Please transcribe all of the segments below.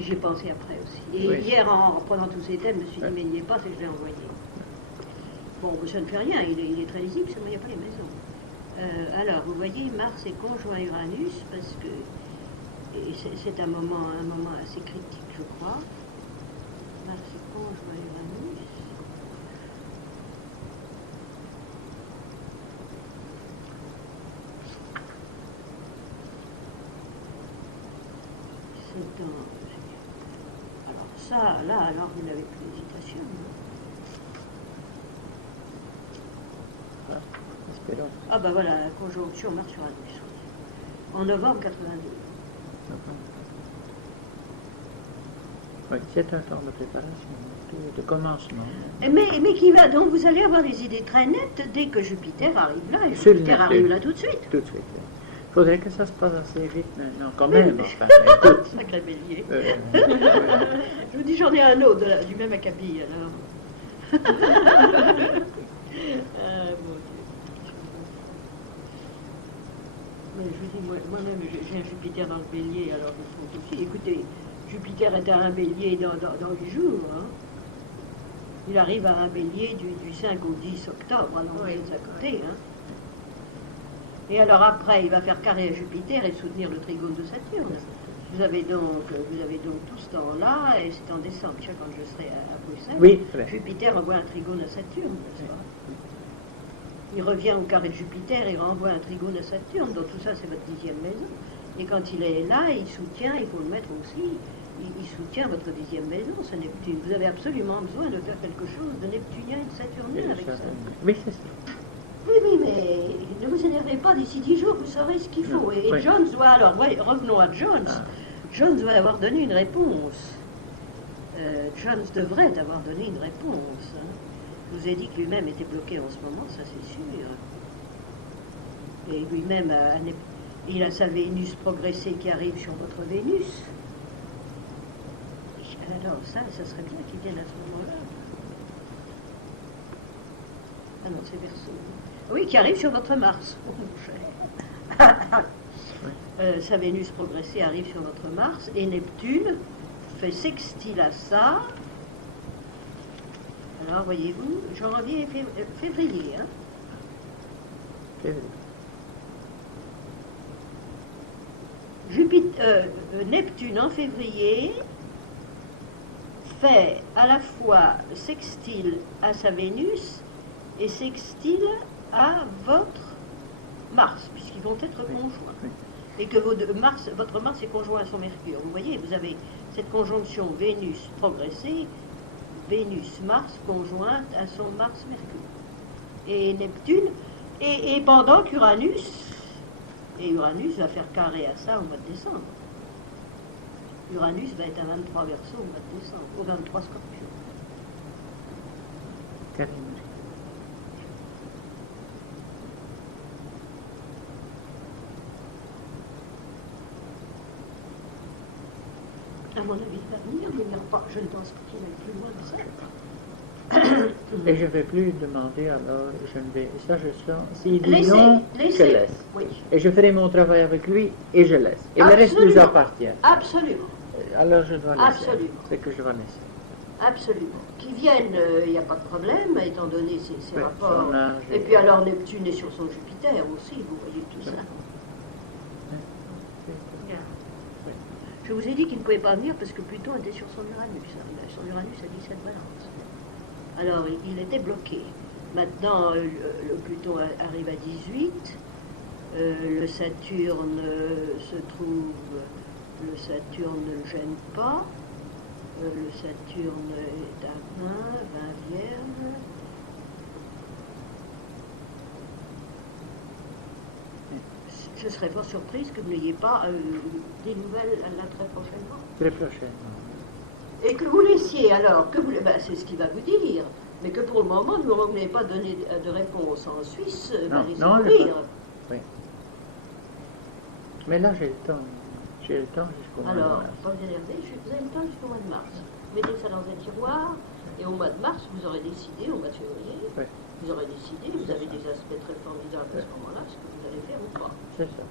Mais j'y ai pensé après aussi. Et Oui. hier, en reprenant tous ces thèmes, je me suis dit, mais il n'y est pas, c'est que je l'ai envoyé. Bon, ça ne fait rien, il est très lisible, seulement il n'y a pas les maisons. Alors, vous voyez, Mars est conjoint Uranus, parce que c'est un moment assez critique, je crois. Mars est conjoint Uranus. C'est dans... Alors ça, là, alors vous n'avez plus d'hésitation. Espérons. Ah ben voilà, la conjonction Mars-Uranus. En novembre 82. Oui, c'est un temps de préparation, de commencement. Mais qui va, donc vous allez avoir des idées très nettes dès que Jupiter arrive là, et Sur le Jupiter net, arrive oui. là tout de suite. Tout de suite. Il faudrait que ça se passe assez vite maintenant, quand Oui, même. mais- Enfin, écoute. Sacré bélier. Euh, Je vous dis, j'en ai un autre du même acabit, alors. Mon Dieu. Mais je vous dis, moi-même, j'ai un Jupiter dans le bélier, alors je trouve aussi. Écoutez, Jupiter est à un bélier dans 8 jours. Hein. Il arrive à un bélier du 5 au 10 octobre, alors vous êtes à côté. Hein. Et alors après, il va faire carré à Jupiter et soutenir le trigone de Saturne. Vous avez donc tout ce temps-là, et c'est en décembre, tu sais, quand je serai à Bruxelles. Oui, vrai. Jupiter envoie un trigone à Saturne, n'est-ce pas? Il revient au carré de Jupiter et renvoie un trigone à Saturne, donc tout ça c'est votre 10e maison. Et quand il est là, il soutient, il faut le mettre aussi, il soutient votre 10e maison, c'est Neptune. Vous avez absolument besoin de faire quelque chose de neptunien et de saturnien avec ça. Oui, c'est ça. Oui, mais ne vous énervez pas, d'ici 10 jours, vous saurez ce qu'il faut. Et Oui. Jones doit, alors, revenons à Jones. Ah. Jones doit avoir donné une réponse. Jones devrait avoir donné une réponse. Hein. Je vous ai dit que lui-même était bloqué en ce moment, ça c'est sûr. Et lui-même, il a sa Vénus progressée qui arrive sur votre Vénus. Alors ça serait bien qu'il vienne à ce moment-là. Ah non, c'est Verseau. Oui, qui arrive sur votre Mars. Oh, mon cher. Sa Vénus progressée arrive sur votre Mars et Neptune fait sextile à ça. Alors, voyez-vous, janvier et février. Hein. Neptune en février fait à la fois sextile à sa Vénus et sextile à votre Mars, puisqu'ils vont être conjoints. Et que votre Mars est conjoint à son Mercure. Vous voyez, vous avez cette conjonction Vénus progressée, Vénus-Mars conjointe à son Mars-Mercure. Et Neptune, et pendant qu'Uranus, Uranus va faire carré à ça au mois de décembre. Uranus va être à 23 Verseau au mois de décembre, au 23 Scorpion. À mon avis, il va venir pas. Je ne pense pas qu'il aille plus loin de ça. Et je ne vais plus demander alors, je ne vais, ça je sens, s'il dit Laissez, non, laissez. je laisse. Oui. Et je ferai mon travail avec lui et je laisse. Et le reste nous Absolument. appartient. Absolument, Alors je dois laisser. Absolument. C'est que je vais laisser. absolument. Qui viennent, il n'y a pas de problème, étant donné ces Oui, rapports. son âge Et puis alors Neptune est sur son Jupiter aussi, vous voyez tout ça. Je vous ai dit qu'il ne pouvait pas venir parce que Pluton était sur son Uranus. Son Uranus a 17 balances. Alors il était bloqué. Maintenant, le Pluton arrive à 18. Le Saturne se trouve. Le Saturne ne le gêne pas. Le Saturne est à 20 Vierge. Je serais fort surprise que vous n'ayez pas des nouvelles là très prochainement. Très prochainement. Et que vous laissiez alors, c'est ce qu'il va vous dire, mais que pour le moment, nous n'avons pas donné de réponse en Suisse, va les non, ouvrir. Oui. Mais là j'ai le temps. J'ai le temps jusqu'au mois de Alors, mars. pas vous énerver, vous avez le temps jusqu'au mois de mars. Mettez ça dans un tiroir, et au mois de mars, vous aurez décidé, au mois de février, Oui. vous aurez décidé, vous avez des aspects très formidables à ce moment-là, ce que vous allez faire ou pas. C'est ça.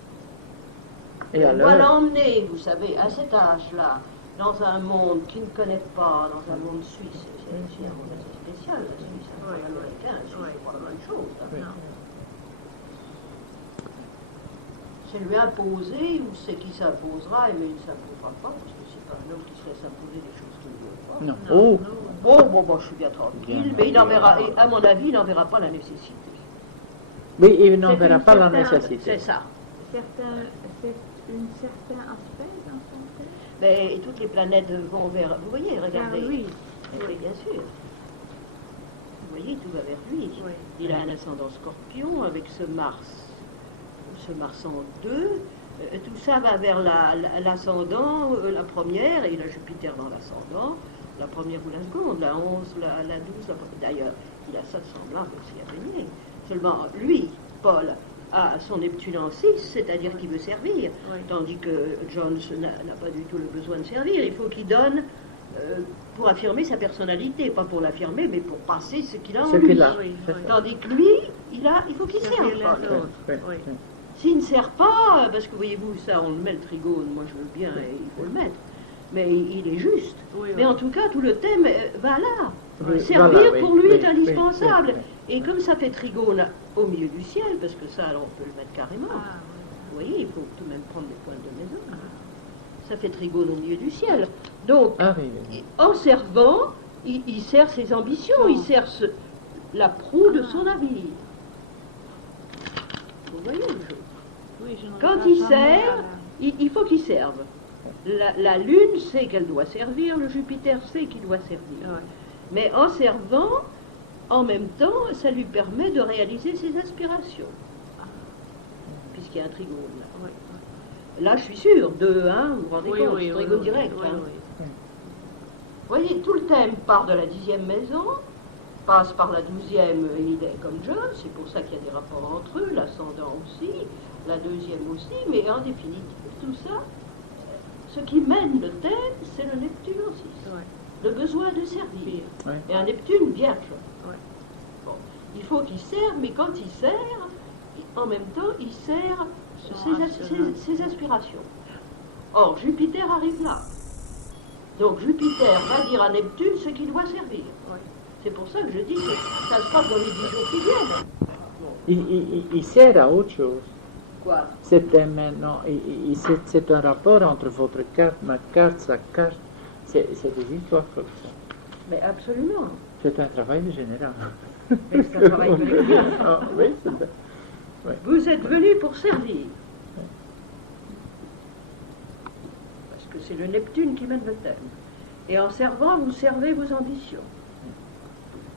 Et On doit alors, l'emmener, vous savez, à cet âge-là, dans un monde qui ne connaît pas, dans un monde suisse, c'est un monde assez spécial, la Suisse, un monde américain, la Suisse, c'est pas la même chose. Hein. C'est lui imposer, ou c'est qui s'imposera, mais il ne s'imposera pas, parce que c'est pas un homme qui se laisse imposer des choses qu'il ne veut pas. Non. Oh. Bon, je suis bien tranquille, mais il en verra, et à mon avis, il n'en verra pas la nécessité. Mais il n'en verra pas la nécessité. C'est ça. C'est un certain aspect dans son thème. Mais toutes les planètes vont vers... Vous voyez, regardez. Oui. Oui, bien sûr. Vous voyez, tout va vers lui. Oui. Il a un ascendant scorpion avec ce Mars en 2. Tout ça va vers l'ascendant, la première, et il a Jupiter dans l'ascendant. La première ou la seconde, la 11, la 12. D'ailleurs, il a ça de semblable aussi à Bélier. Seulement, lui, Paul, a son Neptune en 6, c'est-à-dire qu'il veut servir. Oui. Tandis que Jones n'a pas du tout le besoin de servir. Il faut qu'il donne pour affirmer sa personnalité, pas pour l'affirmer, mais pour passer ce qu'il a en lui. Tandis que lui, il faut qu'il serve. Oui. S'il ne sert pas, parce que voyez-vous, ça, on le met le trigone, moi je veux bien, et il faut le mettre. Mais il est juste. Oui. Mais en tout cas, tout le thème va là. Oui, Servir voilà, pour oui, lui oui, est indispensable. oui, oui. Et comme ça fait trigone au milieu du ciel, parce que ça, alors on peut le mettre carrément. Ah, Vous voyez, il faut tout de même prendre les points de maison. Ça fait trigone au milieu du ciel. Donc, Ah oui, oui. en servant, il sert ses ambitions, il sert la proue de son navire. Vous voyez le jeu. oui, je n'aurais Quand pas il jamais sert, à il faut qu'il serve. La Lune sait qu'elle doit servir, le Jupiter sait qu'il doit servir. Ouais. Mais en servant, en même temps, ça lui permet de réaliser ses aspirations. Puisqu'il y a un trigone là. Oui. Là, je suis sûre, 2, 1, vous vous rendez Oui, compte, oui, trigone oui, direct. oui, Hein. oui. Vous voyez, tout le thème part de la 10e maison, passe par la 12e, il est comme John, c'est pour ça qu'il y a des rapports entre eux, l'ascendant aussi, la 2e aussi, mais en définitive, tout ça, ce qui mène le thème, c'est le Neptune en 6. Ouais. Le besoin de servir. Ouais. Et un Neptune vierge. Ouais. Bon, il faut qu'il serve, mais quand il sert, en même temps, il sert ses aspirations. Or, Jupiter arrive là. Donc, Jupiter va dire à Neptune ce qu'il doit servir. Ouais. C'est pour ça que je dis que ça se passe dans les 10 jours qui viennent. Il sert à autre chose. Quoi? C'était maintenant, c'est un rapport entre votre carte, ma carte, sa carte. C'est des histoires comme ça. Mais absolument. C'est un travail général. Mais c'est un travail collectif. Ah, oui, c'est ça. Vous êtes venu pour servir. Parce que c'est le Neptune qui mène le thème. Et en servant, vous servez vos ambitions.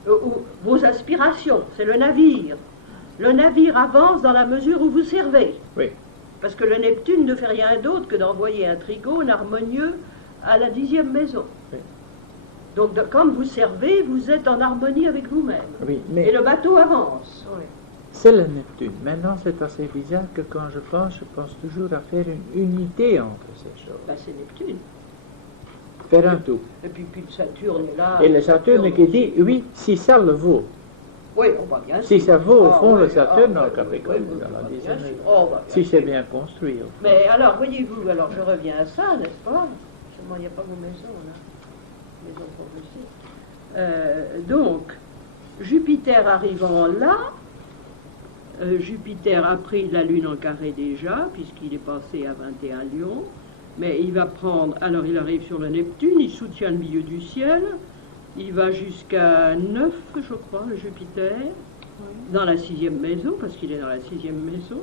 Ou vos aspirations, c'est le navire. Le navire avance dans la mesure où vous servez. Oui. Parce que le Neptune ne fait rien d'autre que d'envoyer un trigone harmonieux à la 10e maison. Oui. Donc quand vous servez, vous êtes en harmonie avec vous-même. Oui, Et mais le bateau avance. Oui. c'est le Neptune. Maintenant, c'est assez bizarre que quand je pense toujours à faire une unité entre ces choses. Ben, c'est Neptune. Faire un tout. Et puis le Saturne est là. Et le Saturne qui dit, oui, si ça le vaut. Oui, on va bien sûr. Si ça vaut, au fond, oui, le Saturne en oui, Capricorne, oui, dans la bien 10e sûr. maison. Oh, bah, bien Si sûr. c'est bien construit. au fond. Mais alors, voyez-vous, alors je reviens à ça, n'est-ce pas? Seulement, il n'y a pas vos maisons, là. Maison progressive. Donc, Jupiter arrivant là, Jupiter a pris la Lune en carré déjà, puisqu'il est passé à 21 Lions, mais il va prendre, alors il arrive sur le Neptune, il soutient le milieu du ciel, il va jusqu'à 9, je crois, le Jupiter, dans la 6e maison, parce qu'il est dans la 6e maison,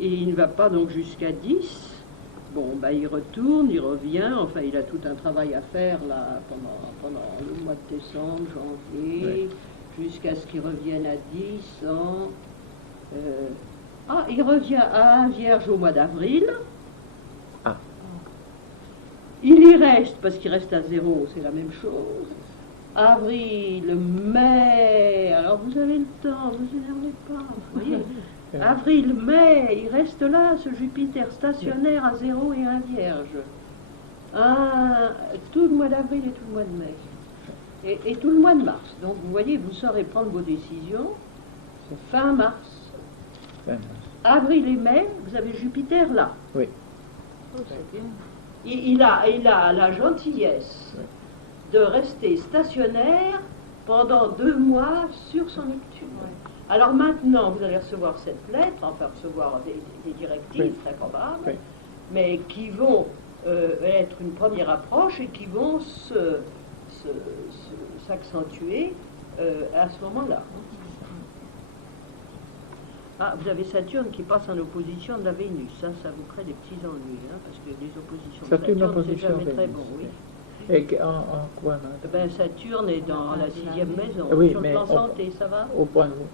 et il ne va pas donc jusqu'à 10. Bon, bah, il retourne, il revient, enfin il a tout un travail à faire là pendant le mois de décembre, janvier, jusqu'à ce qu'il revienne à 10 ans. Il revient à un vierge au mois d'avril. Ah. Il y reste, parce qu'il reste à 0, c'est la même chose. Avril, mai, alors vous avez le temps, vous énervez pas, vous voyez. Avril, mai, il reste là, ce Jupiter stationnaire à 0 et un vierge. Tout le mois d'avril et tout le mois de mai. Et tout le mois de mars. Donc vous voyez, vous saurez prendre vos décisions. Fin mars. Avril et mai, vous avez Jupiter là. Oui. Oh, c'est bien. il a la gentillesse de rester stationnaire pendant 2 mois sur son Neptune. Alors maintenant, vous allez recevoir cette lettre, enfin recevoir des directives très probables, mais qui vont être une première approche et qui vont s'accentuer à ce moment-là. Ah, vous avez Saturne qui passe en opposition de la Vénus, ça vous crée des petits ennuis, hein, parce que les oppositions de Saturne, c'est jamais très bon, oui. Et en quoi, ben, Saturne est dans la 6e maison, oui, sur le plan santé, ça va? Au point de vue.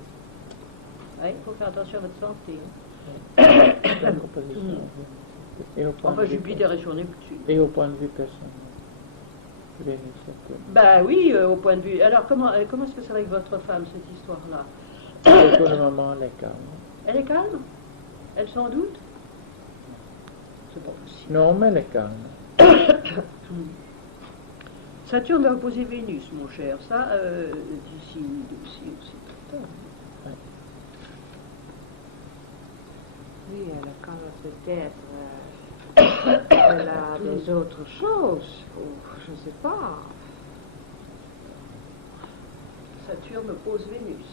Oui, il faut faire attention à votre santé. Et au point enfin, de vue, Jupiter est sur Neptune. Et au point de vue personnel. Vénus, Saturne. Ben oui, au point de vue. Alors, comment est-ce que ça va avec votre femme, cette histoire-là? Pour le moment, elle est calme. Elle est calme? Elle s'en doute? C'est pas possible. Non, mais elle est calme. Saturne va opposer Vénus, mon cher. Ça, d'ici aussi plus tard. Oui, elle a quand même peut-être elle a des autres choses, ou je ne sais pas. Saturne oppose Vénus.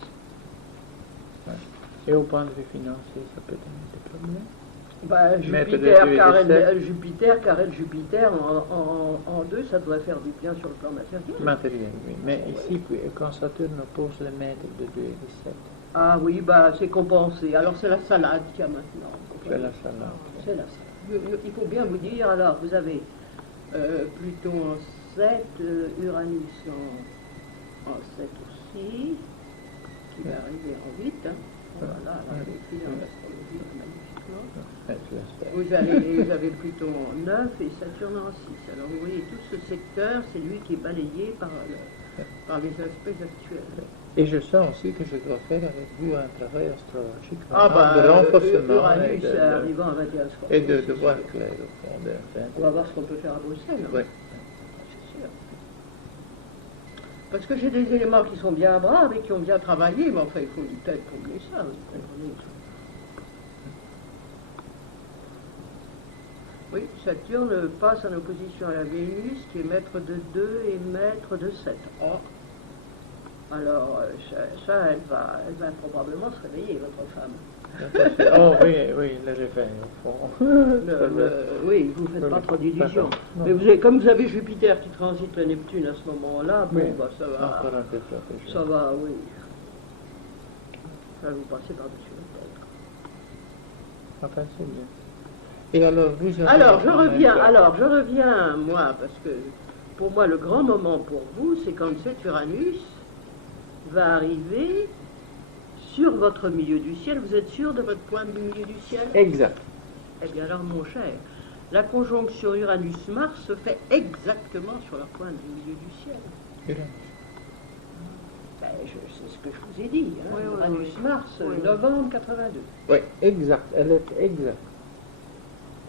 Ouais. Et au point de vue financier, ça peut donner des problèmes. Ben, Jupiter, carré Jupiter, en 2, ça devrait faire du bien sur le plan matériel. Matériel, oui. Mais ici, quand Saturne oppose le maître de 2 et 17. Ah oui, bah c'est compensé. Alors c'est la salade qu'il y a maintenant. C'est la salade. C'est la salade. Il faut bien vous dire, alors vous avez Pluton en 7, Uranus en 7 aussi, qui va arriver en 8. Hein. Voilà, alors c'est écrit en astrologie magnifiquement. Vous avez Pluton en 9 et Saturne en 6. Alors vous voyez, tout ce secteur, c'est lui qui est balayé par les aspects actuels. Et je sens aussi que je dois faire avec vous un travail astrologique de renforcement Uranus arrivant à 21 et de voir clair au fond. On va voir ce qu'on peut faire à Bruxelles. Oui. C'est sûr. Parce que j'ai des éléments qui sont bien braves et qui ont bien travaillé, mais enfin il faut du temps pour oublier ça, vous comprenez. Oui, Saturne passe en opposition à la Vénus qui est maître de 2 et maître de 7. Oh. Alors, ça, elle va probablement se réveiller, votre femme. Oh oui, le réveil, au fond. Oui, vous ne faites pas trop d'illusions. Mais comme vous avez Jupiter qui transite le Neptune à ce moment-là, bon, bah, ça va. Ça va, oui. Ça va vous passer par-dessus la tête. Enfin, c'est bien. Et alors, je reviens, moi, parce que pour moi, le grand moment pour vous, c'est quand cet Uranus va arriver sur votre milieu du ciel. Vous êtes sûr de votre point du milieu du ciel? Exact. Eh bien alors, mon cher, la conjonction Uranus-Mars se fait exactement sur la pointe du milieu du ciel. Uranus. Ben, c'est ce que je vous ai dit. Hein, Uranus-Mars, novembre 82. Oui, exact. Elle est exacte.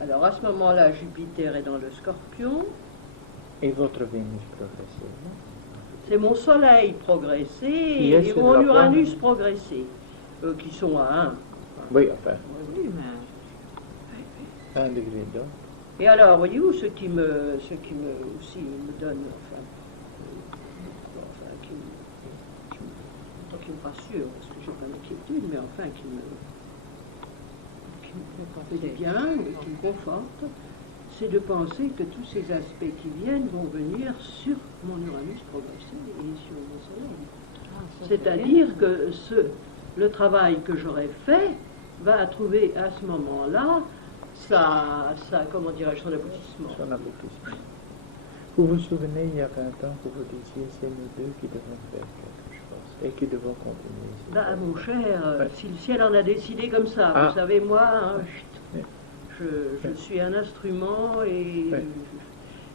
Alors, à ce moment-là, Jupiter est dans le Scorpion. Et votre Vénus progressive. C'est mon Soleil progressé et mon Uranus progressé, qui sont à 1. Oui, enfin. Oui, mais... 1 degré d'or. Et alors, voyez-vous, ce qui me aussi me donne, qui me rassure, parce que je n'ai pas d'inquiétude, mais enfin qui me fait bien, qui me conforte, c'est de penser que tous ces aspects qui viennent vont venir sur mon Uranus progressé et sur mon Soleil. C'est-à-dire que le travail que j'aurais fait va trouver à ce moment-là comment dirais-je, son aboutissement. Vous vous souvenez, il y a 20 ans, que vous disiez, c'est nous deux qui devons faire quelque chose et qui devons continuer. Ben, mon cher, si le ciel en a décidé comme ça, vous savez, moi, je suis un instrument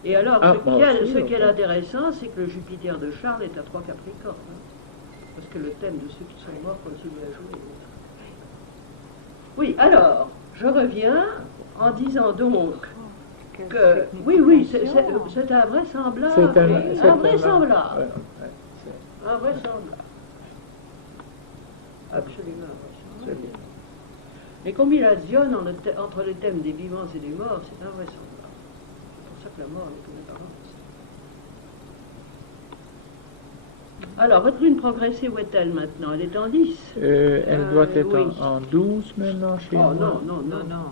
et alors, ce qui est intéressant, c'est que le Jupiter de Charles est à 3 Capricornes. Hein, parce que le thème de ceux qui sont morts continue à jouer. Oui, alors, je reviens en disant donc que, oui, c'est invraisemblable. C'est invraisemblable. Invraisemblable. Absolument invraisemblable. Les combinaisons entre les thèmes des vivants et des morts, c'est invraisemblable. simplement avec une apparence. Alors, votre lune progressée, où est-elle maintenant? Elle est en 10. Elle doit être oui. en 12 maintenant chez Oh moi. non, non, Non, non. non.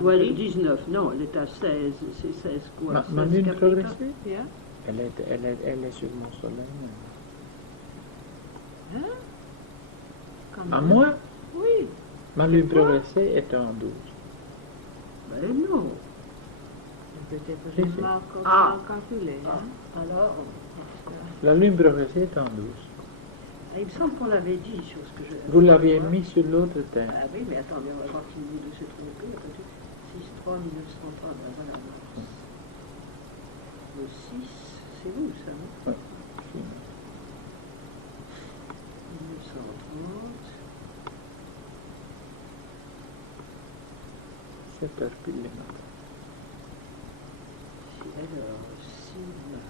Ou elle est 19, non, elle est à 16. C'est 16 quoi? Ma 16 lune Capricorne. progressée, Ja? elle est sur mon soleil. Quand À même. moi, Oui, ma lune progressée est en 12. ben non. Peut-être Si, que si. je mal Ah. calculé. Hein? Alors, La lune progressée est en 12. il me semble qu'on l'avait dit sur ce que je... Vous l'aviez mis sur l'autre thème. Ah oui, mais attendez, on va voir qu'il nous se tromper. 6-3, 1930, ben voilà, mars. Le 6, c'est vous ça, non? Oui. 1930. 7 heures pile le matin. Alors, 6 mars.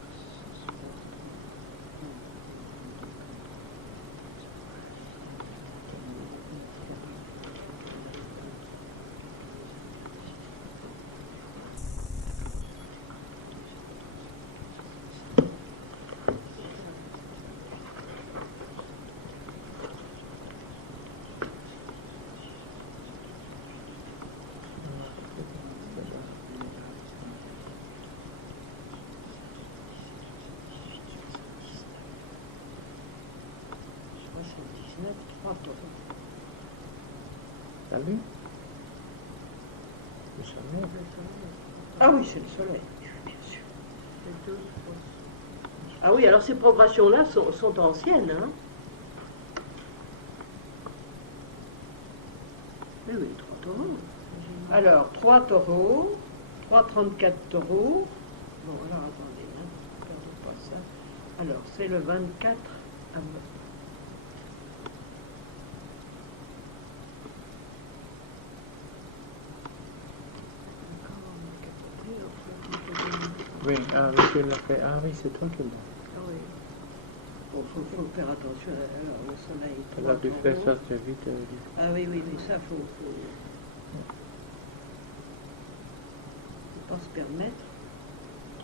La lune? Le soleil? Ah oui, c'est le soleil, bien sûr. Ah oui, alors ces progressions-là sont anciennes, hein? Oui, oui, 3 taureaux. Alors, 3 taureaux, 3,34 taureaux. Bon, alors attendez, hein, ne perdons pas ça. Alors, c'est le 24 à Oui, ah oui, tu l'as fait. Ah oui, c'est toi qui l'as. Ah oui. Bon, faut faire attention. Alors, le soleil, Elle a 3 dû faire taureaux. ça très vite. Elle a dit. Ah oui, oui, mais ça, faut pas se permettre.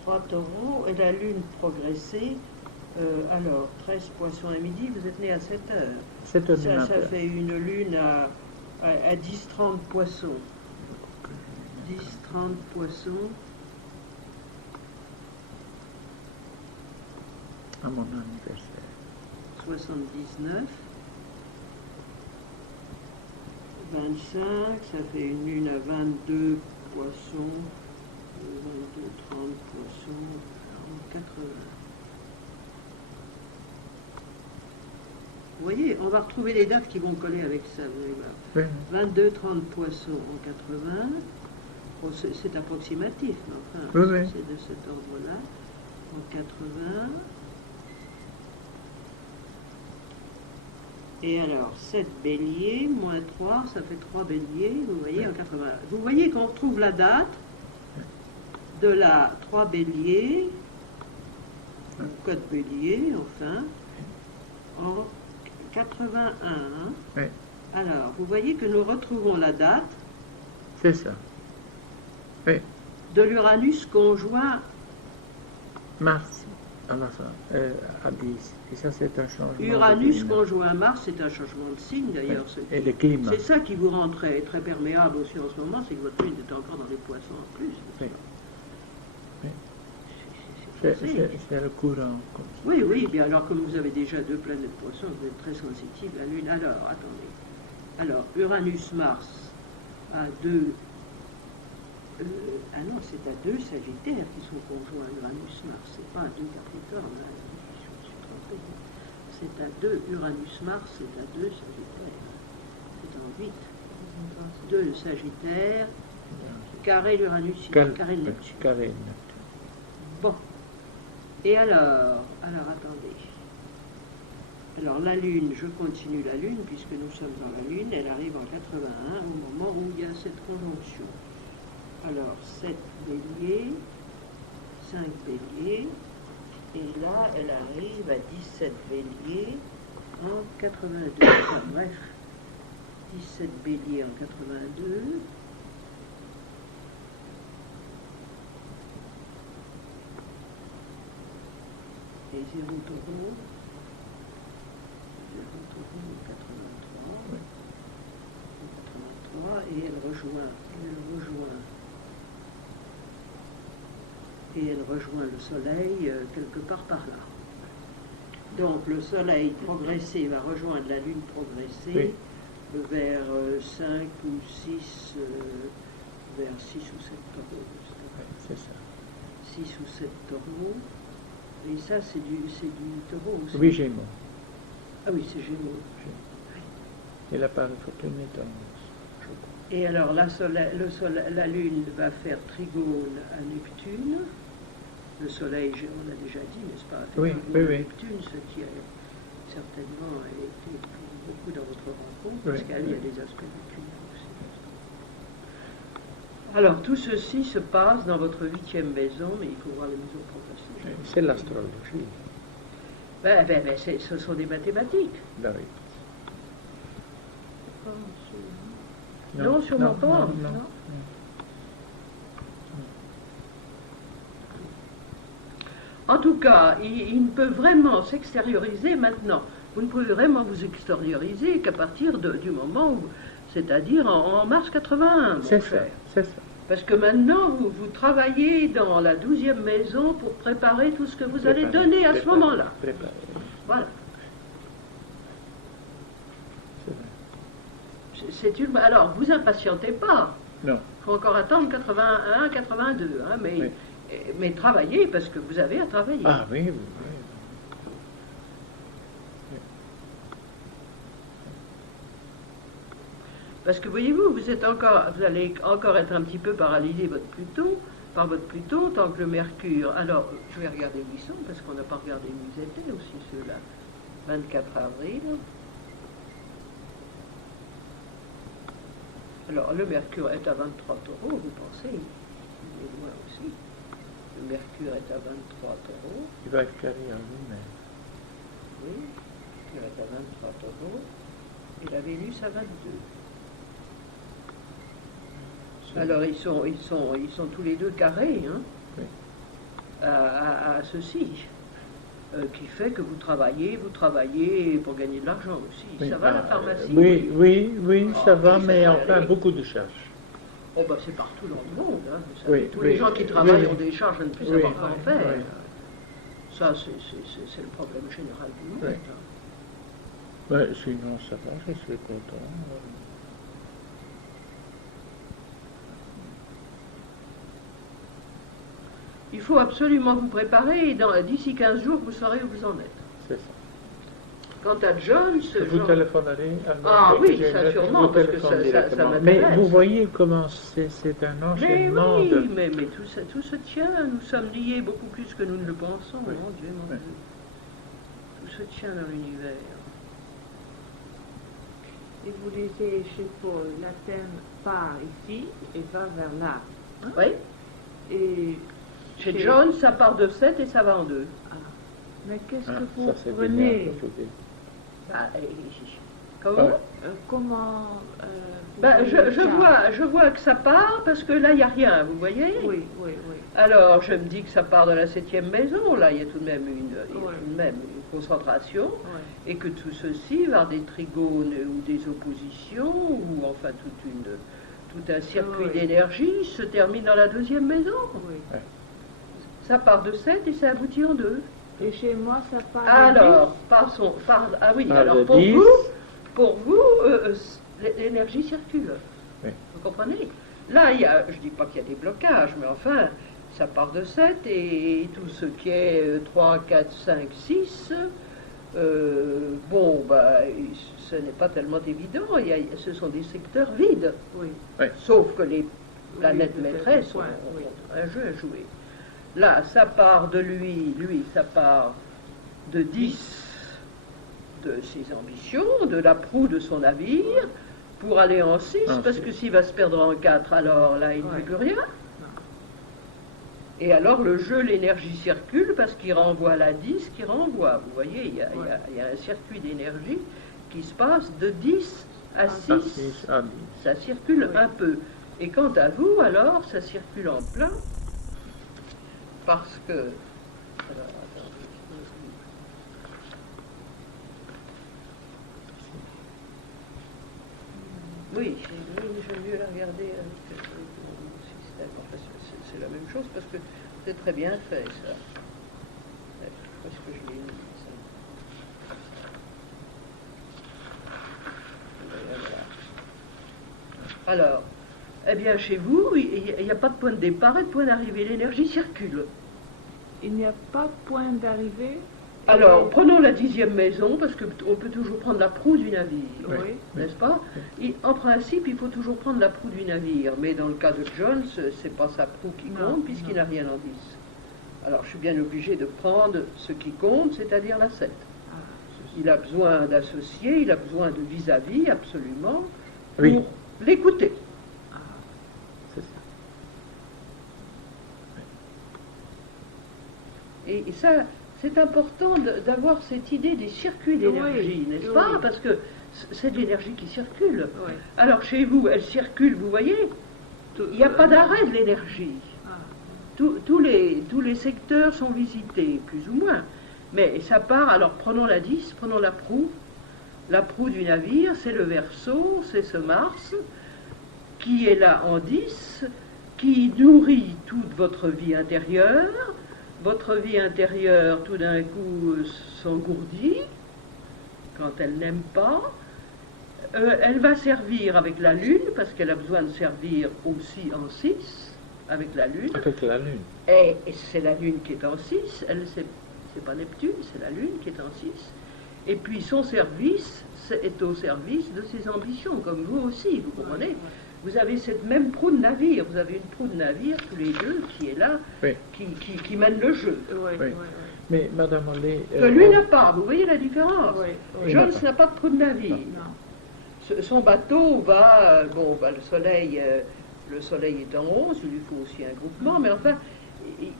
3 taureaux et la lune progressée. Alors, 13 poissons à midi, vous êtes né à 7 heures. 7 heures du Ça matin. fait une lune à 10-30 poissons. 10-30 poissons. À mon anniversaire. 79. 25, ça fait une lune à 22 poissons. 22, 30 poissons, 80. Vous voyez, on va retrouver les dates qui vont coller avec ça, vous allez voir. Oui. 22, 30 poissons en 80. Bon, c'est approximatif, mais enfin, Oui, oui. c'est de cet ordre-là. En 80. Et alors, 7 béliers, moins 3, ça fait 3 béliers, vous voyez, en 80. Vous voyez qu'on retrouve la date de la 3 béliers, ou 4 béliers, enfin, en 81. Hein. Oui. Alors, vous voyez que nous retrouvons la date C'est ça. Oui. de l'Uranus conjoint. Mars. Alors ça, à 10. Et ça, c'est un changement. Uranus de conjoint Mars, c'est un changement de signe d'ailleurs. Et le climat. C'est ça qui vous rend très, très perméable aussi en ce moment, c'est que votre lune est encore dans les poissons en plus. Oui. Oui. C'est C'est le courant. Oui, oui, bien alors comme vous avez déjà 2 planètes poissons, vous êtes très sensible à la Lune. Alors, attendez. Alors, Uranus-Mars à 2. Ah non, c'est à 2 Sagittaires qui sont conjoints à Uranus-Mars. C'est pas à 2 Capricornes. Là, je me suis trompé. C'est à 2 Uranus-Mars, c'est à 2 Sagittaires. C'est en 8. 2 Sagittaires. Carré l'Uranus, carré le Neptune. Carré le Neptune. Bon. Et alors attendez. Alors la Lune, je continue la Lune, puisque nous sommes dans la Lune, elle arrive en 81, au moment où il y a cette conjonction. Alors 7 béliers, 5 béliers, et là elle arrive à 17 béliers en 82. Enfin, bref, 17 béliers en 82. 0 taureau. 0 taureau 83. 83 et elle rejoint le soleil quelque part par là. Donc le soleil progressé va rejoindre la lune progressée vers 5 ou 6, vers 6 ou 7 taureaux. C'est ça. 6 ou 7 taureaux. Et ça, c'est du taureau aussi. Oui, Gémeaux. Ah oui, c'est Gémeaux. Et la part de fortune est en... Et alors, la lune va faire trigone à Neptune. Le soleil, on l'a déjà dit, n'est-ce pas, fait trigone à Neptune, ce qui a certainement été pour beaucoup dans votre rencontre, parce qu'il y a des aspects neptuniens aussi. Alors, tout ceci se passe dans votre 8e maison, mais il faut voir les maisons progressives. C'est l'astrologie. Ce sont des mathématiques. Ben oui. Non, sûrement pas. Non. En tout cas, il ne peut vraiment s'extérioriser maintenant. Vous ne pouvez vraiment vous extérioriser qu'à partir du moment où, c'est-à-dire en mars 81, mon cher. C'est ça. Parce que maintenant, vous travaillez dans la 12e maison pour préparer tout ce que vous allez donner à ce moment-là. Voilà. Alors, vous impatientez pas. Non. Il faut encore attendre 81, 82, hein, mais travaillez parce que vous avez à travailler. Ah oui. Parce que voyez-vous, vous allez encore être un petit peu paralysé par votre Pluton, tant que le Mercure. Alors, je vais regarder où ils sont, parce qu'on n'a pas regardé où ils étaient aussi, ceux-là. 24 avril. Alors, le Mercure est à 23 taureaux, vous pensez, il est loin aussi. Le Mercure est à 23 taureaux. Il va être carré en lui-même. Oui, il est à 23 taureaux. Et la Vénus à 22. Alors, ils sont tous les deux carrés, hein, oui. à ceci. Qui fait que vous travaillez pour gagner de l'argent aussi. Oui, Ça va la pharmacie? Oui, ça va, mais enfin beaucoup de charges. Oh ben c'est partout dans le monde, hein, vous savez. Tous les gens qui travaillent ont des charges à ne plus savoir quoi en faire. Oui. Ça, c'est le problème général du monde. Oui. Hein. Ouais, sinon ça va, je suis content. Il faut absolument vous préparer et d'ici 15 jours, vous saurez où vous en êtes. C'est ça. Quant à John, vous téléphonerez à moi. Ah oui, ça sûrement, parce que ça m'intéresse. Mais vous voyez comment c'est un enchaînement mais tout se tient. Nous sommes liés beaucoup plus que nous ne le pensons. Oui. Mon Dieu, mon Dieu. Tout se tient dans l'univers. Et vous lisez chez Paul, la Terre part ici et va vers là. Hein? Oui. Et chez John, ça part de 7 et ça va en 2. Ah. Mais qu'est-ce que vous ça, prenez? Comment Comment je vois que ça part parce que là, il n'y a rien, vous voyez? Oui. Alors, je me dis que ça part de la 7e maison. Là, il y a tout de même une concentration. Oui. Et que tout ceci, vers des trigones ou des oppositions, ou enfin tout un circuit d'énergie, se termine dans la 2e maison. Oui. Ça part de 7 et ça aboutit en 2. Et chez moi, ça part Alors, pour vous, l'énergie circule. Oui. Vous comprenez? Là, je ne dis pas qu'il y a des blocages, mais enfin, ça part de 7 et tout ce qui est 3, 4, 5, 6, ce n'est pas tellement évident. Ce sont des secteurs vides. Oui. Sauf que les planètes maîtresses ont un jeu à jouer. Là, ça part de lui, ça part de 10 de ses ambitions, de la proue de son navire, pour aller en 6, parce que s'il va se perdre en 4, alors là, il ne fait plus rien. Et alors, le jeu, l'énergie circule, parce qu'il renvoie la 10 qui renvoie. Vous voyez, il y a un circuit d'énergie qui se passe de 10 à 6. Ça circule un peu. Et quant à vous, alors, ça circule en plein. Parce que, alors, attendez, Oui, j'aime mieux la regarder avec le système. Enfin, c'est la même chose parce que c'est très bien fait, ça. Ouais, parce que je l'ai mis, ça. Voilà. Alors, eh bien, chez vous, il n'y a pas de point de départ et de point d'arrivée. L'énergie circule. Il n'y a pas de point d'arrivée. Alors, prenons la 10e maison, parce qu'on peut toujours prendre la proue du navire, Oui. n'est-ce pas? Et, en principe, il faut toujours prendre la proue du navire, mais dans le cas de Jones, c'est pas sa proue qui Non, compte, puisqu'il non. n'a rien en 10. Alors, je suis bien obligé de prendre ce qui compte, c'est-à-dire la 7. Ah, Il a besoin d'associés, il a besoin de vis-à-vis, absolument, pour Oui. l'écouter. ah, C'est ça. Et ça, c'est important d'avoir cette idée des circuits d'énergie, Oui, n'est-ce oui. pas? Parce que c'est de l'énergie qui circule. oui. Alors chez vous, elle circule, vous voyez, il n'y a pas d'arrêt de l'énergie. Ah, Tous les secteurs sont visités, plus ou moins. Mais ça part, alors prenons la 10, prenons la proue. La proue du navire, c'est le Verseau, c'est ce Mars, qui est là en 10, qui nourrit toute votre vie intérieure. Votre vie intérieure, tout d'un coup, s'engourdit quand elle n'aime pas. Elle va servir avec la Lune, parce qu'elle a besoin de servir aussi en 6, avec la Lune. Avec la Lune. Et c'est la Lune qui est en 6, c'est pas Neptune, c'est la Lune qui est en 6. Et puis son service est au service de ses ambitions, comme vous aussi, vous comprenez? oui. Vous avez cette même proue de navire, vous avez une proue de navire tous les deux qui est là, Oui. qui mène le jeu. Oui, Oui. oui, oui. Mais Madame Olé... Que lui n'a pas, vous voyez la différence? Oui, oui. Jones Il n'a pas. n'a pas de proue de navire. Non. Son bateau va, le soleil est en 11, il lui faut aussi un groupement, mais enfin,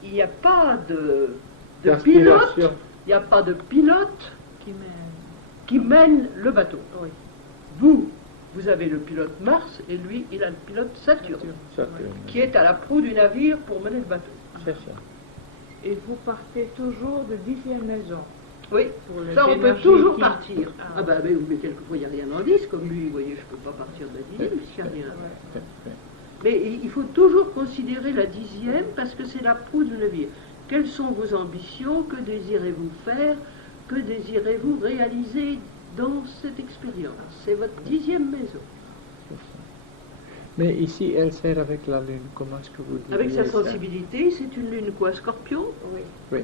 il n'y a pas de pilote, L'inspiration. il n'y a pas de pilote Qui mène. qui mène le bateau. Oui. Vous avez le pilote Mars et lui, il a le pilote Saturne, Saturne. qui est à la proue du navire pour mener le bateau. C'est ça. Et vous partez toujours de 10e maison. Oui, Pour les ça on peut énergies toujours qui- partir. Ah. Ah bah mais quelquefois il n'y a rien en 10, comme lui, vous voyez, je ne peux pas partir de la 10e puisqu'il n'y a rien. Ouais. Mais il faut toujours considérer la 10e parce que c'est la proue du navire. Quelles sont vos ambitions? Que désirez-vous faire? Que désirez-vous réaliser dans cette expérience? C'est votre 10e maison. C'est ça. Mais ici, elle sert avec la Lune. Comment est-ce que vous dites Avec sa sensibilité, c'est une lune quoi? Scorpion? Oui. Oui.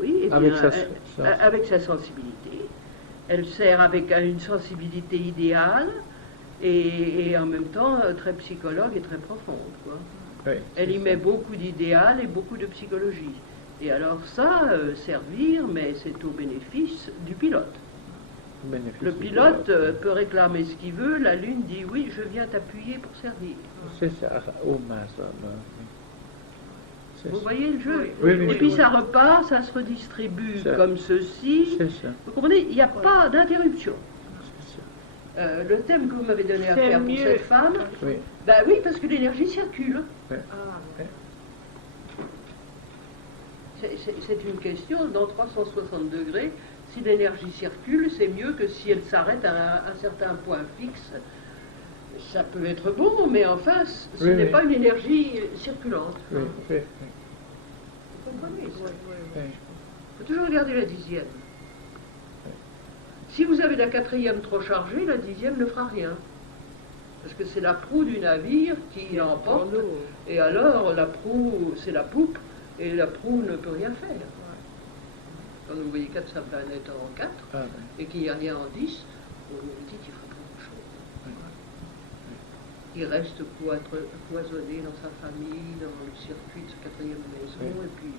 Oui, et Avec bien, sa- avec sa sensibilité. Elle sert avec une sensibilité idéale et en même temps très psychologue et très profonde, quoi. Oui, Elle c'est y ça. met beaucoup d'idéal et beaucoup de psychologie. Et alors ça, servir, mais c'est au bénéfice du pilote. Bénéfice Le du pilote peut réclamer ce qu'il veut, la Lune dit oui, je viens t'appuyer pour servir. C'est ça, au Mars. alors, oui. C'est Vous ça. voyez le jeu? Oui, oui, Et puis oui. ça repart, ça se redistribue Ça- comme ceci. C'est ça. Vous comprenez? Il n'y a pas d'interruption. C'est ça. Le thème que vous m'avez donné à C'est faire pour mieux. cette femme, Oui. ben oui, parce que l'énergie circule. Ah, C'est une question dans 360 degrés. Si l'énergie circule, c'est mieux que si elle s'arrête à un certain point fixe. Ça peut être bon, mais enfin, ce Oui, n'est oui. pas une énergie circulante. Oui, oui, Vous comprenez ça? oui. Il faut toujours regarder la 10e. Si vous avez la 4e trop chargée, la 10e ne fera rien. Parce que c'est la proue du navire qui l'emporte. pour nous. Et alors, la proue, c'est la poupe, et la proue ne peut rien faire. Quand vous voyez 4 sa planète en 4, Ah, oui. et qu'il n'y a rien en 10, vous vous dites qu'il ne fera pas grand-chose. Il reste cloisonné dans sa famille, dans le circuit de sa 4e maison, Oui. et puis...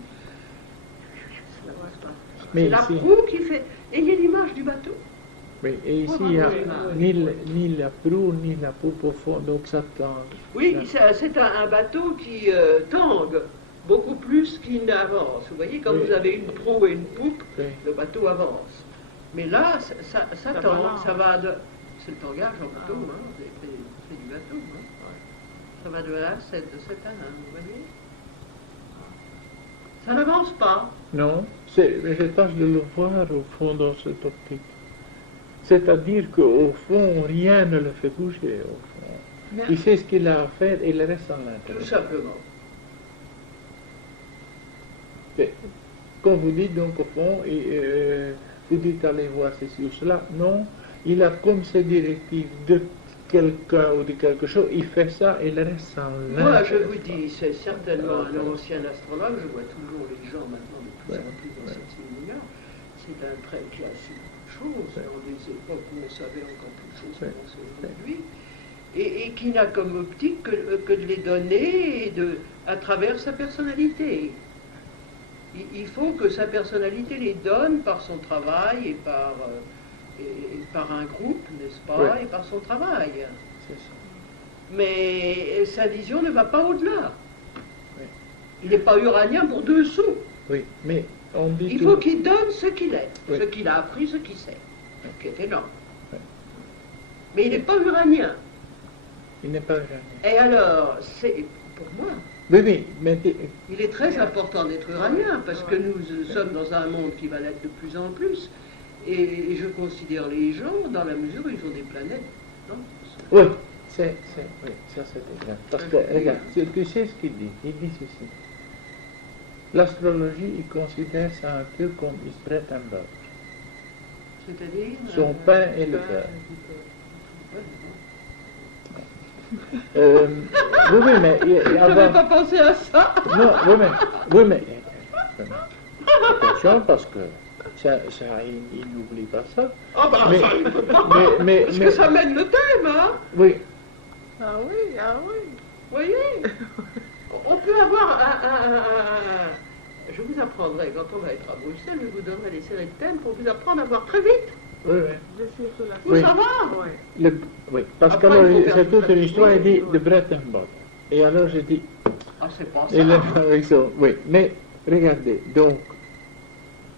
ça n'avance pas. Mais C'est la ici- proue qui fait... Ayez l'image du bateau. Oui, et ici, il n'y a ni la proue, ni la poupe au fond, donc ça tend. Oui, c'est un bateau qui tangue beaucoup plus qu'il n'avance. Vous voyez, quand Oui. vous avez une proue et une poupe, Oui. le bateau avance. Mais là, ça tangue, balance. ça va de... C'est le tangage en bateau, hein, c'est du bateau. Hein. Ça va de A à 7, de 7 à 1, vous voyez. Ça n'avance pas. Non, mais je tâche de le voir au fond dans cette optique. C'est-à-dire qu'au fond, rien ne le fait bouger, au fond. Mais- Il sait ce qu'il a à faire et le reste en Tout l'intérieur. simplement. Quand vous dites donc au fond, vous dites allez voir ceci ou cela, non, il a comme ses directives de quelqu'un ou de quelque chose, il fait ça et le reste en l'intérieur. Moi, je vous dis, c'est certainement un ancien astrologue, je vois toujours les gens maintenant de plus en plus dans cette cérémonie-là. C'est un très classique de choses, dans des époques où on savait encore plus de choses qu'on sait aujourd'hui, et qui n'a comme optique que de les donner à travers sa personnalité. Il faut que sa personnalité les donne par son travail et par un groupe, n'est-ce pas, Oui. et par son travail. C'est ça. Mais sa vision ne va pas au-delà. Oui. Il n'est pas uranien pour 2 sous. Oui, mais on dit Il tout- faut qu'il donne ce qu'il est, Oui. ce qu'il a appris, ce qu'il sait, qui est énorme. Oui. Mais il n'est pas uranien. Il n'est pas iranien. Et alors, c'est pour moi, Oui, mais il est très important d'être uranien parce que nous sommes dans un monde qui va l'être de plus en plus. Et je considère les gens dans la mesure où ils ont des planètes. Non oui, oui, ça c'est exact. Parce que, regarde, tu sais ce qu'il dit? Il dit ceci. L'astrologie, il considère ça un peu comme il se prête un beurre. C'est-à-dire Son pain et le beurre. Oui, mais Je n'avais pas pensé à ça. non, oui, mais attention parce que ça il n'oublie pas ça. Ah bah Mais- ça, il ne peut pas. mais- Parce mais- que ça mène le thème, hein. Oui, Ah oui, ah oui. Vous voyez, on peut avoir je vous apprendrai, quand on va être à Bruxelles, je vous donnerai des séries de thèmes pour vous apprendre à voir très vite oui. Je suis sur la où Oui. ça va. Ouais. Oui, parce Après, qu'alors, il faut faire c'est toute toute la une histoire, il dit oui. de Bretton Woods. Et alors j'ai dit, Ah, c'est pas ça. il est avec son. Oui, mais regardez, donc,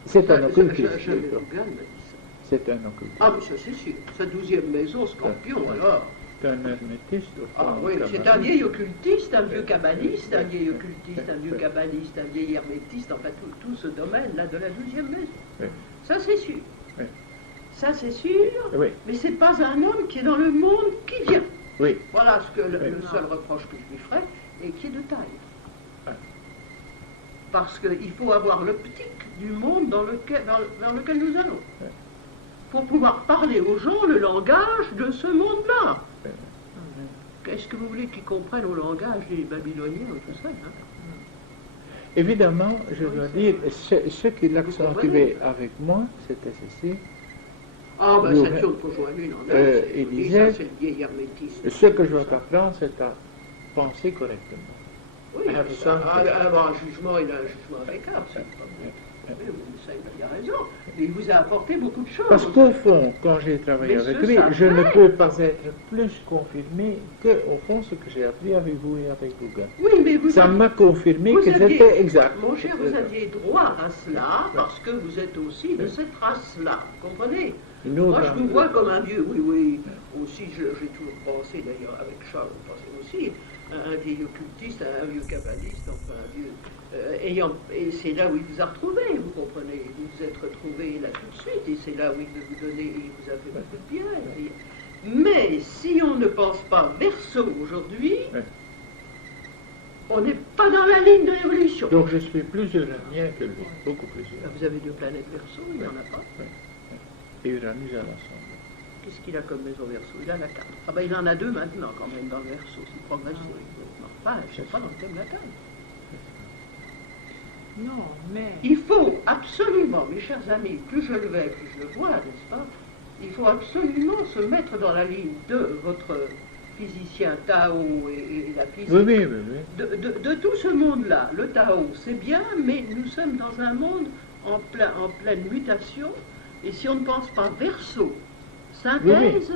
c'est un occultiste. Je d'accord. Gauguin m'a dit ça. C'est un occultiste. Ah, mais ça c'est sûr. Sa 12e maison, Scorpion, alors. C'est un hermétiste. au Ah fond, oui, quand c'est même. un vieil occultiste, un vieux kabbaliste, un vieil occultiste, un vieux kabbaliste, un vieil hermétiste, enfin tout ce domaine-là de la 12e maison. Oui. Ça c'est sûr. Oui. Ça c'est sûr, Oui, mais c'est pas un homme qui est dans le monde qui vient. oui, Voilà ce que le Oui. seul reproche que je lui ferai, et qui est de taille. Ouais. Parce qu'il faut avoir l'optique du monde vers lequel nous allons. Ouais. Pour pouvoir parler aux gens le langage de ce monde-là. Ouais. Qu'est-ce que vous voulez qu'ils comprennent au langage des Babyloniens ou tout ça, hein? Évidemment, je dois dire, ce qu'il accentuait avec moi, c'était ceci. Ah, ben, Nous, c'est sûr que Joël en a. il Et disait- ça, c'est le vieil hermétisme. Ce que je dois t'apprendre, c'est à penser correctement. Oui, Ah, mais ça, avoir un jugement, il a un jugement impeccable. C'est pas vrai. Oui, ça, il a raison. Mais il vous a apporté beaucoup de choses. Parce qu'au fond, quand j'ai travaillé Mais avec ce lui, savait. je ne peux pas être plus confirmé que, au fond, ce que j'ai appris avec vous et avec Gauguin. Oui, mais vous, Ça m'a confirmé vous que aviez- c'était exact. mon cher, vous aviez droit à cela parce que vous êtes aussi de cette race-là. Vous comprenez? Une autre Moi, je vous âme. vois comme un vieux, oui. Aussi, j'ai toujours pensé, d'ailleurs, avec Charles, on pensait aussi, un vieil occultiste, un vieux kabbaliste, enfin, un vieux. Et c'est là où il vous a retrouvé, vous comprenez? Vous vous êtes retrouvé là tout de suite, et c'est là où il veut vous donner, il vous a fait beaucoup de bien. Mais si on ne pense pas Verseau aujourd'hui, Ouais. on n'est pas dans la ligne de l'évolution. Donc je suis plus uranien que lui, beaucoup plus Là, uranien. vous avez deux planètes Verseau, il n'y en a pas. Et Uranus à l'ensemble. Qu'est-ce qu'il a comme maison Verseau? Il a la 4. Ah ben il en a deux maintenant quand même dans le Verseau, c'est progressé. Enfin, je ne sais pas dans le thème latin. Non, mais... Il faut absolument, mes chers amis, plus je le vais, plus je le vois, n'est-ce pas? Il faut absolument se mettre dans la ligne de votre physicien Tao et la physique. Oui. De tout ce monde-là. Le Tao, c'est bien, mais nous sommes dans un monde en pleine mutation. Et si on ne pense pas Verseau, synthèse,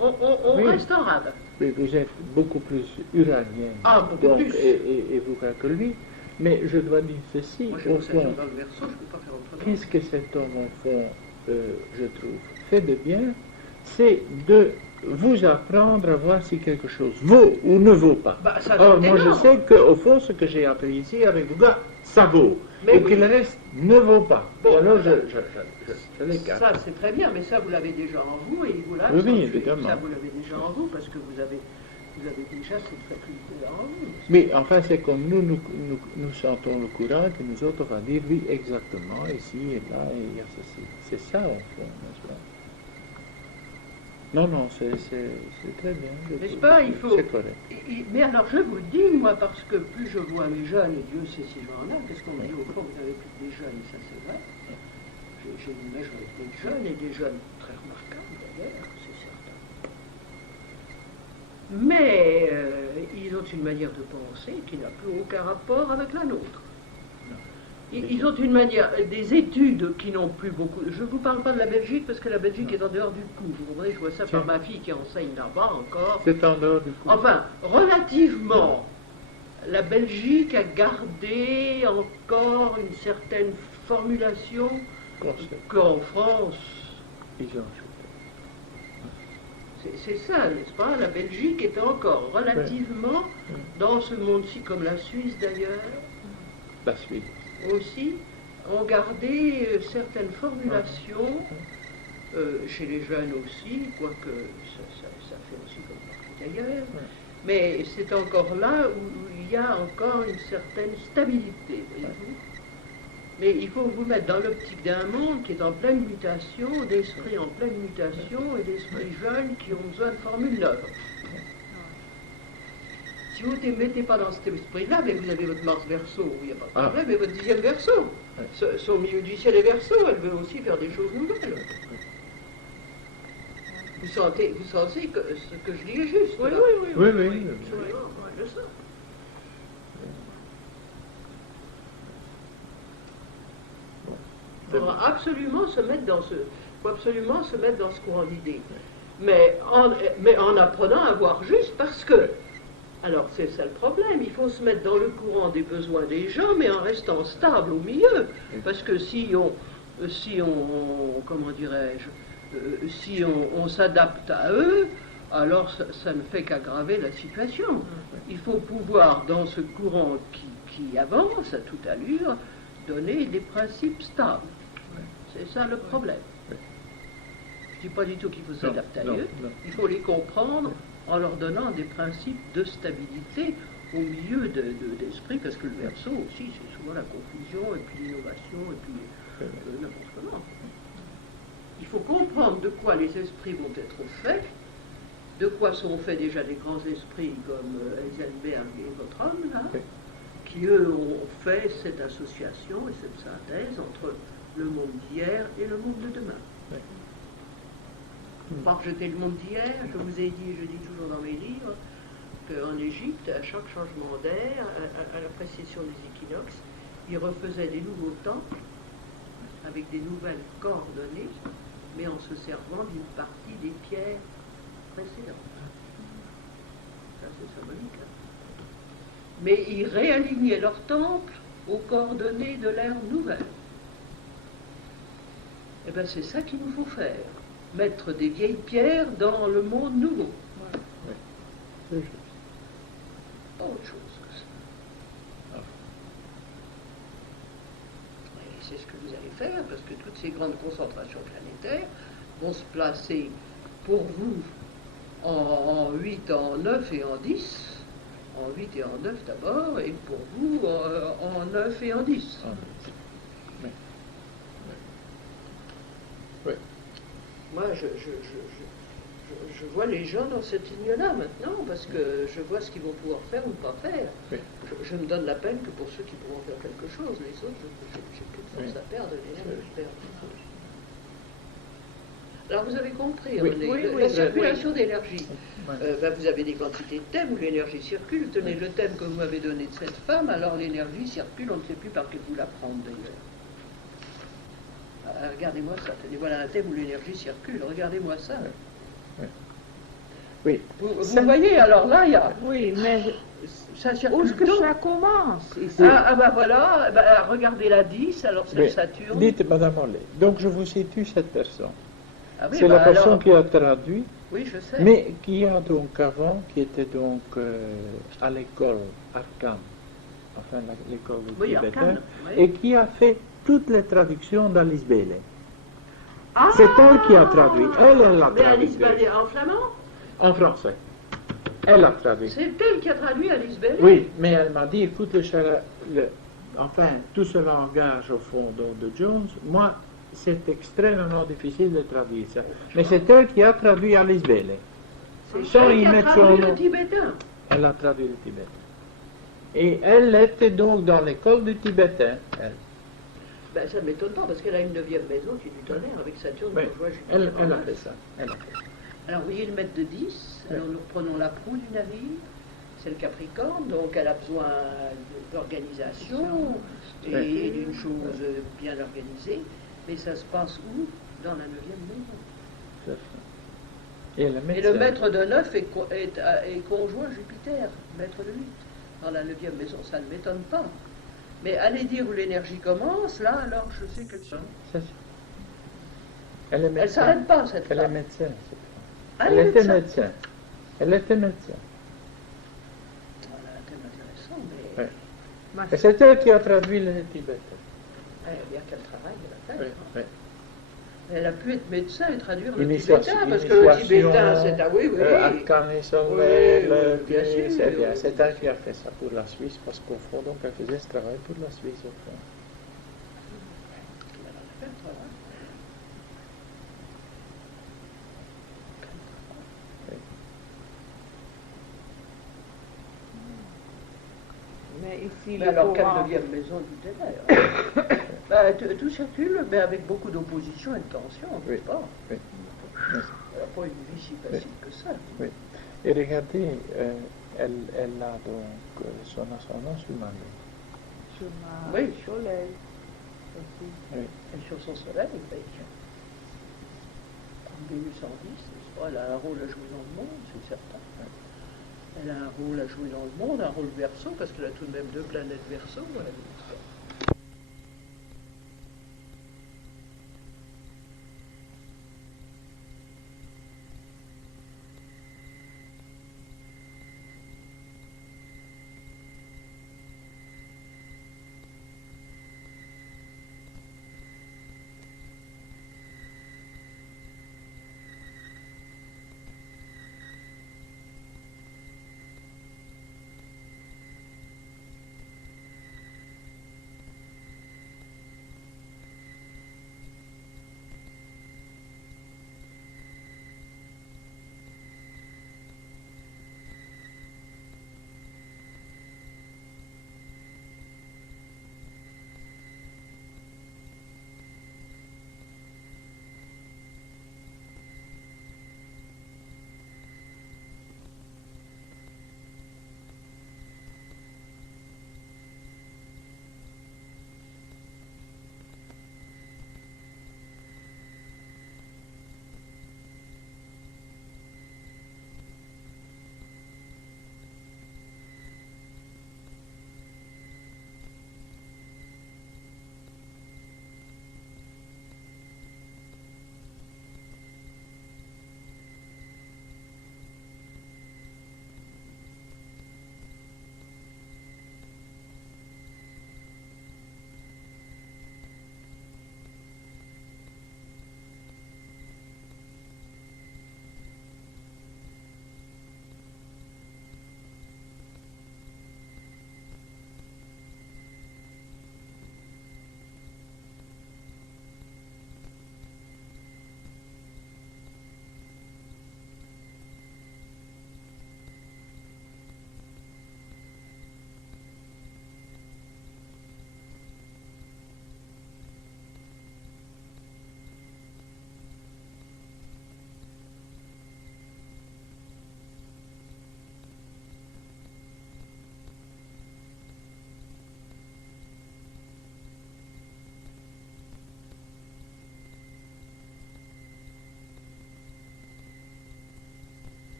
on Oui. reste en rade. Mais vous êtes beaucoup plus uranien Ah, beaucoup plus. Et vous que lui. Mais je dois dire ceci, Moi, j'ai au mon Saturne fond, dans le Verseau, je ne peux pas faire autrement. qu'est-ce que cet homme, au fond, je trouve, fait de bien, c'est de vous apprendre à voir si quelque chose vaut ou ne vaut pas. Bah, ça, Or, c'est moi, je énorme. sais qu'au fond, ce que j'ai appris ici avec Gauguin, ça vaut, Mais et que oui. le reste ne vaut pas. Bon, et alors je l'écarte. Ça, c'est très bien, mais ça, vous l'avez déjà en vous et vous Oui, oui, l'accentuez. évidemment. Ça, vous l'avez déjà en vous parce que vous avez déjà cette faculté-là en vous. Mais enfin, c'est comme nous sentons le courant que nous autres, on va dire, oui, exactement, ici et là, et il y a ceci. C'est ça, au fond, n'est-ce pas? Non, c'est très bien. N'est-ce pas? Il faut. C'est correct. Mais alors, je vous le dis, moi, parce que plus je vois les jeunes, et Dieu sait si j'en ai, qu'est-ce qu'on me dit au fond, vous avez plus que des jeunes, et ça c'est vrai. J'ai une majorité de jeunes, et des jeunes très remarquables d'ailleurs, c'est certain. Mais ils ont une manière de penser qui n'a plus aucun rapport avec la nôtre. Ils ont une manière, des études qui n'ont plus beaucoup. Je ne vous parle pas de la Belgique parce que la Belgique est en dehors du coup. Vous comprenez, je vois ça par ma fille qui enseigne là-bas encore. C'est en dehors du coup. Enfin, relativement, la Belgique a gardé encore une certaine formulation qu'en France. Ils ont C'est ça, n'est-ce pas? La Belgique est encore relativement, dans ce monde-ci, comme la Suisse d'ailleurs, la Suisse aussi, ont gardé certaines formulations, chez les jeunes aussi, quoique ça fait aussi comme partout ailleurs, mais c'est encore là où il y a encore une certaine stabilité, voyez-vous. Mais il faut vous mettre dans l'optique d'un monde qui est en pleine mutation, d'esprits en pleine mutation et d'esprits jeunes qui ont besoin de formules neuves. Si vous ne mettez pas dans cet esprit-là, mais vous avez votre Mars Verseau, il n'y a pas de problème, mais votre 10e Verseau. Son milieu du ciel est Verseau, elle veut aussi faire des choses nouvelles. Vous sentez que ce que je dis est juste? Oui. Absolument, je le sens. Il faudra absolument se mettre dans ce courant d'idées. Mais en apprenant à voir juste parce que, alors c'est ça le problème, il faut se mettre dans le courant des besoins des gens, mais en restant stable au milieu. Parce que si on comment dirais-je, si on s'adapte à eux, alors ça ne fait qu'aggraver la situation. Il faut pouvoir, dans ce courant qui avance à toute allure, donner des principes stables. C'est ça le problème. Je ne dis pas du tout qu'il faut s'adapter à eux, il faut les comprendre en leur donnant des principes de stabilité au milieu d'esprit, parce que le Verseau aussi, c'est souvent la confusion, et puis l'innovation, et puis n'importe comment. Il faut comprendre de quoi les esprits vont être faits, de quoi sont faits déjà des grands esprits comme Heisenberg et votre homme, là, qui eux ont fait cette association et cette synthèse entre le monde d'hier et le monde de demain. Pour rejeter le monde d'hier, je vous ai dit, je dis toujours dans mes livres, qu'en Égypte, à chaque changement d'air, à la précession des équinoxes, ils refaisaient des nouveaux temples avec des nouvelles coordonnées, mais en se servant d'une partie des pierres précédentes. Ça, c'est symbolique. Mais ils réalignaient leur temple aux coordonnées de l'ère nouvelle. Eh bien, c'est ça qu'il nous faut faire. Mettre des vieilles pierres dans le monde nouveau. Oui. Pas autre chose que ça. Et c'est ce que vous allez faire, parce que toutes ces grandes concentrations planétaires vont se placer pour vous en 8, en 9 et en 10. En 8 et en 9 d'abord, et pour vous en 9 et en 10. Oui. Moi, je vois les gens dans cette ligne-là maintenant, parce que je vois ce qu'ils vont pouvoir faire ou ne pas faire. Oui. Je me donne la peine que pour ceux qui pourront faire quelque chose, les autres, j'ai plus de force à perdre, l'énergie à perdre. Alors vous avez compris, Oui. René, la circulation d'énergie. Vous avez des quantités de thèmes où l'énergie circule. Tenez le thème que vous m'avez donné de cette femme, alors l'énergie circule, on ne sait plus par quel bout la prendre d'ailleurs. Regardez-moi ça, tenez, voilà un thème où l'énergie circule, regardez-moi ça. Oui. Vous voyez, alors là, il y a... Oui, mais Ça où circule est-ce que donc. ça commence ici? Voilà, regardez la 10, alors c'est le Saturne. Dites, Madame Ollet, donc je vous situe cette personne. Ah oui, C'est la personne alors, qui a traduit, oui, je sais. mais qui a donc avant, qui était donc à l'école Arkham enfin l'école de Oui, en tibétain, Cannes, oui. et qui a fait toutes les traductions d'Alice Bailey. Ah, C'est elle qui a traduit. Elle l'a Mais Alice traduit Bailey en flamand? en français. Elle a traduit. C'est elle qui a traduit Alice Bailey? Oui, mais elle m'a dit, écoute, enfin, tout ce langage au fond de Jones, moi, c'est extrêmement difficile de traduire ça. Mais c'est elle qui a traduit Alice Bailey. C'est Sans elle y qui a mettre traduit son le nom. tibétain. Elle a traduit le tibétain. Et elle était donc dans l'école du tibétain. Elle, Ben, ça ne m'étonne pas, parce qu'elle a une 9e maison qui est du tonnerre avec Saturne, oui, bourgeois, Jupiter. elle a Mars. fait ça. Elle a fait ça. Alors, vous voyez le mètre de 10, Oui. alors nous prenons la proue du navire, c'est le Capricorne, donc elle a besoin d'organisation et Oui. d'une chose bien organisée, mais ça se passe où? Dans la 9e maison. Tout à fait. Et, Et le maître de 9 est conjoint Jupiter, maître de 8, dans la 9e maison, ça ne m'étonne pas. Mais allez dire où l'énergie commence, là, alors je sais que C'est ça. Elle est elle ne médecin. s'arrête pas, cette Elle est femme. médecin. cette femme. Ah, Elle elle est était médecin. médecin. Elle était médecin. Voilà, c'est intéressant, mais Ouais. Et c'est elle qui a traduit le tibétain. il y a quel travail de la Oui, tête. oui. Elle a pu être médecin et traduire le Initiation- tibétain, parce que le tibétain, initiation, c'est... Ah oui, oui, Afghanistan, Oui, bien sûr, c'est bien. oui. C'est elle qui a fait ça pour la Suisse, parce qu'au fond, donc, elle faisait ce travail pour la Suisse, au fond. Mais ici, Mais le alors, quelle courant, 9e maison du ténèbre? Ben, tout circule, mais avec beaucoup d'opposition et de tension, Oui. n'est-ce pas? Oui. Elle n'a pas une vie si facile que ça. Oui. Et regardez, elle a donc son ascendant sur Marie. sur ma Oui. soleil aussi. Et sur son soleil, oui. En 1810, n'est-ce pas? Elle a un rôle à jouer dans le monde, c'est certain. Elle a un rôle à jouer dans le monde, un rôle verso, parce qu'elle a tout de même 2 planètes verso.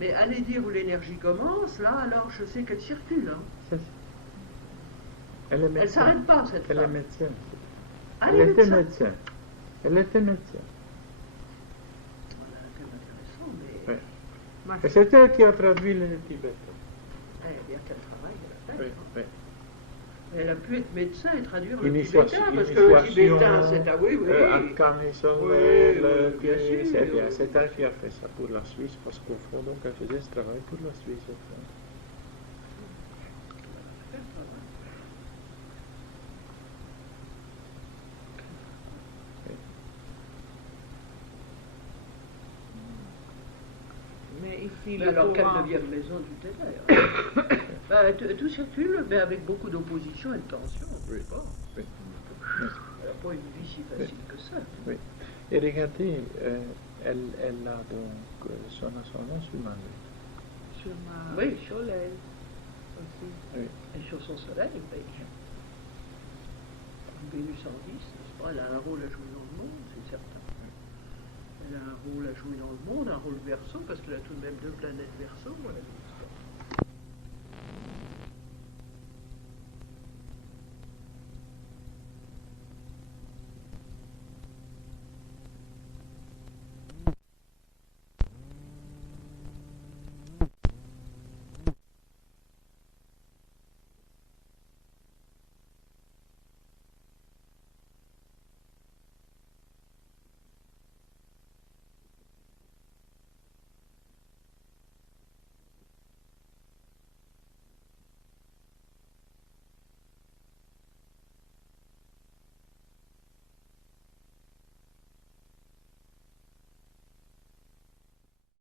Mais allez dire où l'énergie commence, là, alors je sais qu'elle circule. Hein. C'est ça. Elle est Elle ne médecin. s'arrête pas, cette Elle est femme. médecin. Ah, Elle elle est était médecin. médecin. Elle était médecin. Voilà, c'est intéressant, mais Oui. Et c'est elle qui a traduit le tibétain. bien qu'elle travaille, elle a fait. Oui, hein. oui. Elle a pu être médecin et traduire le Initiation, tibétain, parce que le tibétain, c'est à oui, oui. Afghanistan, Oui, bien c'est sûr. bien. C'est elle qui a fait ça pour la Suisse, parce qu'au fond, donc, elle faisait ce travail pour la Suisse, au fond. Mais ici, Mais le alors quelle courant, neuvième maison du désert? Tout circule, mais avec beaucoup d'opposition et de tension. Oui. Bon. Oui. Elle n'a pas une vie si facile que ça. Oui. Et regardez, elle a donc son ascendant sur Manuel. sur ma Oui. soleil aussi. Oui. Et sur son soleil, oui. Vénus en 10, n'est-ce pas? Elle a un rôle à jouer dans le monde, c'est certain. Elle a un rôle à jouer dans le monde, un rôle verso, parce qu'elle a tout de même 2 planètes verso, voilà.